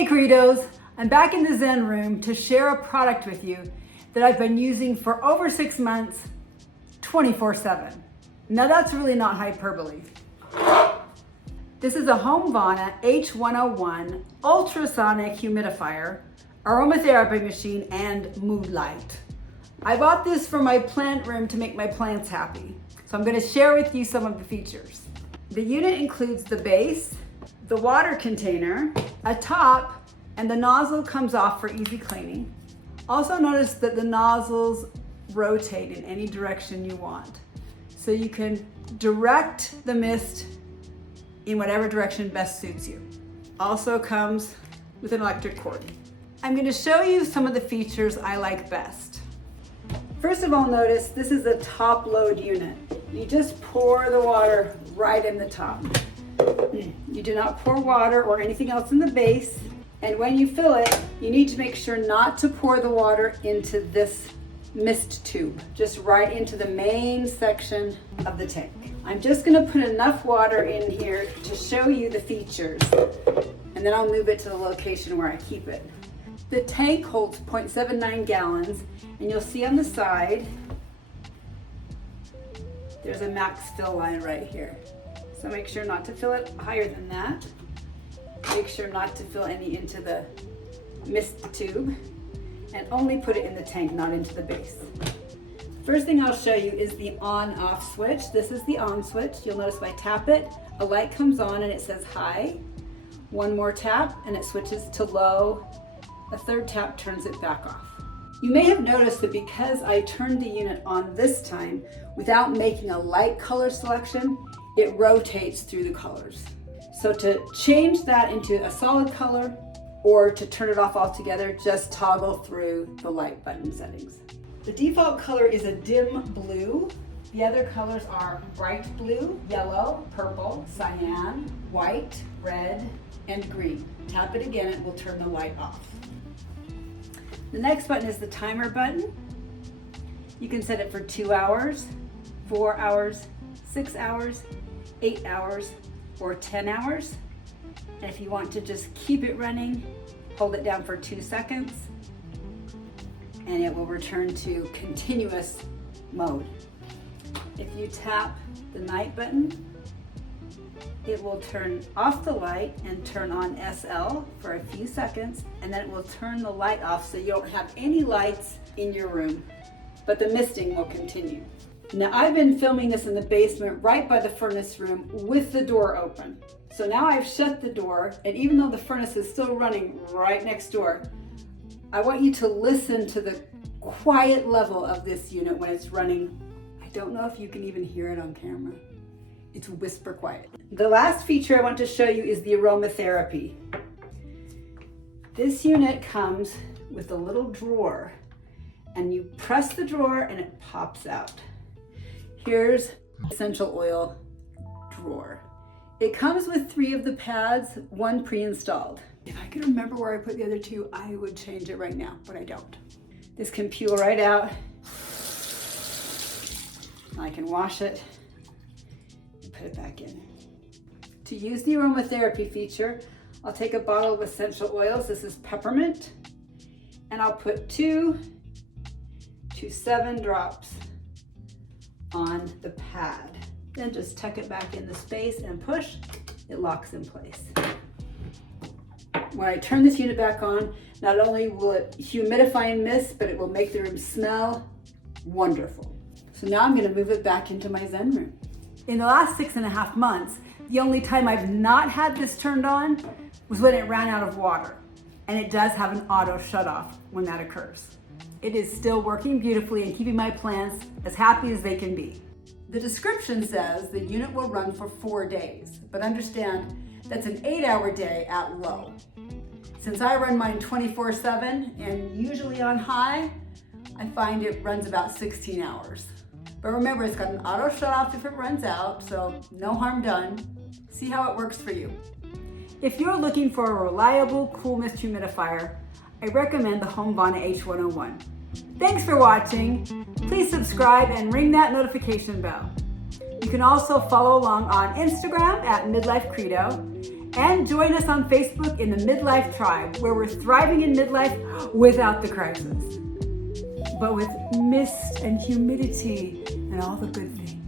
Hey Credos, I'm back in the Zen room to share a product with you that I've been using for over 6 months, 24/7. Now that's really not hyperbole. This is a Homvana H101 ultrasonic humidifier, aromatherapy machine, and mood light. I bought this for my plant room to make my plants happy. So I'm going to share with you some of the features. The unit includes the base, the water container, a top, and the nozzle comes off for easy cleaning. Also notice that the nozzles rotate in any direction you want. So you can direct the mist in whatever direction best suits you. Also comes with an electric cord. I'm going to show you some of the features I like best. First of all, notice this is a top load unit. You just pour the water right in the top. You do not pour water or anything else in the base. And when you fill it, you need to make sure not to pour the water into this mist tube, just right into the main section of the tank. I'm just going to put enough water in here to show you the features, and then I'll move it to the location where I keep it. The tank holds 0.79 gallons, and you'll see on the side, there's a max fill line right here. So make sure not to fill it higher than that. Make sure not to fill any into the mist tube, and only put it in the tank, not into the base. First thing I'll show you is the on-off switch. This is the on switch. You'll notice if I tap it, a light comes on and it says high. One more tap and it switches to low. A third tap turns it back off. You may have noticed that because I turned the unit on this time without making a light color selection, it rotates through the colors. So to change that into a solid color or to turn it off altogether, just toggle through the light button settings. The default color is a dim blue. The other colors are bright blue, yellow, purple, cyan, white, red, and green. Tap it again, it will turn the light off. The next button is the timer button. You can set it for 2 hours, 4 hours, 6 hours, 8 hours, or 10 hours. And if you want to just keep it running, hold it down for 2 seconds and it will return to continuous mode. If you tap the night button, it will turn off the light and turn on SL for a few seconds, and then it will turn the light off so you don't have any lights in your room, but the misting will continue. Now I've been filming this in the basement right by the furnace room with the door open. So now I've shut the door, and even though the furnace is still running right next door, I want you to listen to the quiet level of this unit when it's running. I don't know if you can even hear it on camera. It's whisper quiet. The last feature I want to show you is the aromatherapy. This unit comes with a little drawer, and you press the drawer and it pops out. Here's essential oil drawer. It comes with 3 of the pads, 1 pre-installed. If I could remember where I put the other 2, I would change it right now, but I don't. This can peel right out. I can wash it and put it back in. To use the aromatherapy feature, I'll take a bottle of essential oils. This is peppermint, and I'll put 2 to 7 drops on the pad. Then just tuck it back in the space and push, it locks in place. When I turn this unit back on, not only will it humidify and mist, but it will make the room smell wonderful. So now I'm gonna move it back into my Zen room. In the last 6.5 months, the only time I've not had this turned on was when it ran out of water. And it does have an auto shut off when that occurs. It is still working beautifully and keeping my plants as happy as they can be. The description says the unit will run for 4 days, but understand that's an 8-hour day at low. Since I run mine 24/7 and usually on high, I find it runs about 16 hours. But remember, it's got an auto shut off if it runs out, so no harm done. See how it works for you. If you're looking for a reliable cool mist humidifier, I recommend the Homvana H101. Thanks for watching. Please subscribe and ring that notification bell. You can also follow along on Instagram at Midlife Credo and join us on Facebook in the Midlife Tribe, where we're thriving in midlife without the crisis, but with mist and humidity and all the good things.